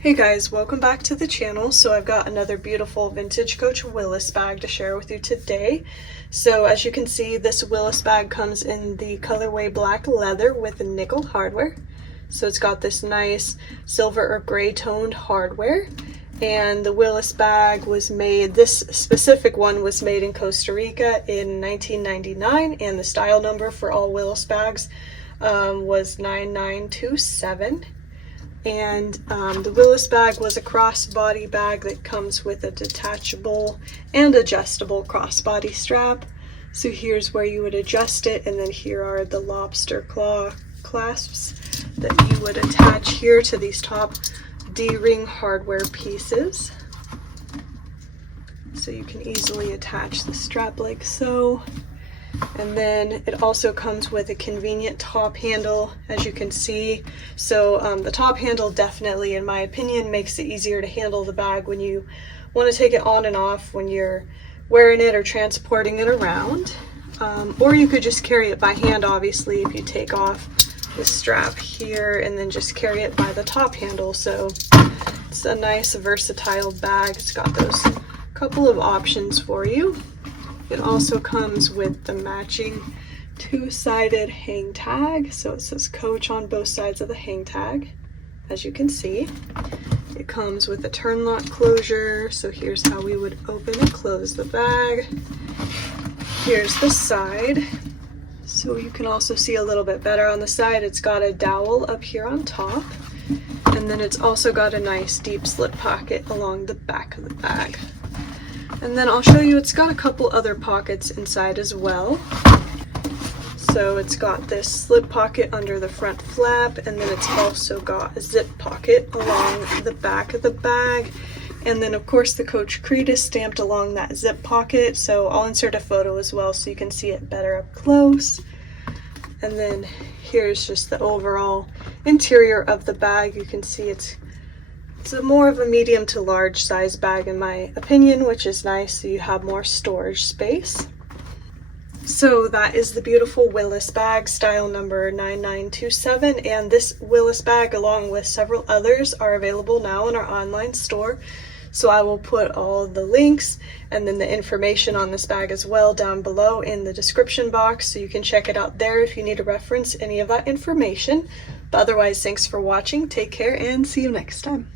Hey guys, welcome back to the channel. So I've got another beautiful Vintage Coach Willis bag to share with you today. So as you can see, this Willis bag comes in the colorway black leather with nickel hardware. So it's got this nice silver or gray toned hardware. And the Willis bag was made, this specific one was made in Costa Rica in 1999, and the style number for all Willis bags was 9927. And the Willis bag was a crossbody bag that comes with a detachable and adjustable crossbody strap. So here's where you would adjust it, and then here are the lobster claw clasps that you would attach here to these top D-ring hardware pieces. So you can easily attach the strap like so. And then it also comes with a convenient top handle, as you can see. So the top handle definitely, in my opinion, makes it easier to handle the bag when you want to take it on and off when you're wearing it or transporting it around. Or you could just carry it by hand, obviously, if you take off the strap here and then just carry it by the top handle. So it's a nice versatile bag. It's got those couple of options for you. It also comes with the matching two-sided hang tag. So it says Coach on both sides of the hang tag, as you can see. It comes with a turn lock closure. So here's how we would open and close the bag. Here's the side. So you can also see a little bit better on the side. It's got a dowel up here on top. And then it's also got a nice deep slip pocket along the back of the bag. And then I'll show you, it's got a couple other pockets inside as well. So it's got this slip pocket under the front flap, and then it's also got a zip pocket along the back of the bag. And then of course the Coach Creed is stamped along that zip pocket. So I'll insert a photo as well so you can see it better up close. And then here's just the overall interior of the bag. You can see it's more of a medium to large size bag in my opinion, which is nice, so you have more storage space. So that is the beautiful Willis bag, style number 9927, and this Willis bag along with several others are available now in our online store. So I will put all the links and then the information on this bag as well down below in the description box, so you can check it out there if you need to reference any of that information. But otherwise, thanks for watching, take care, and see you next time.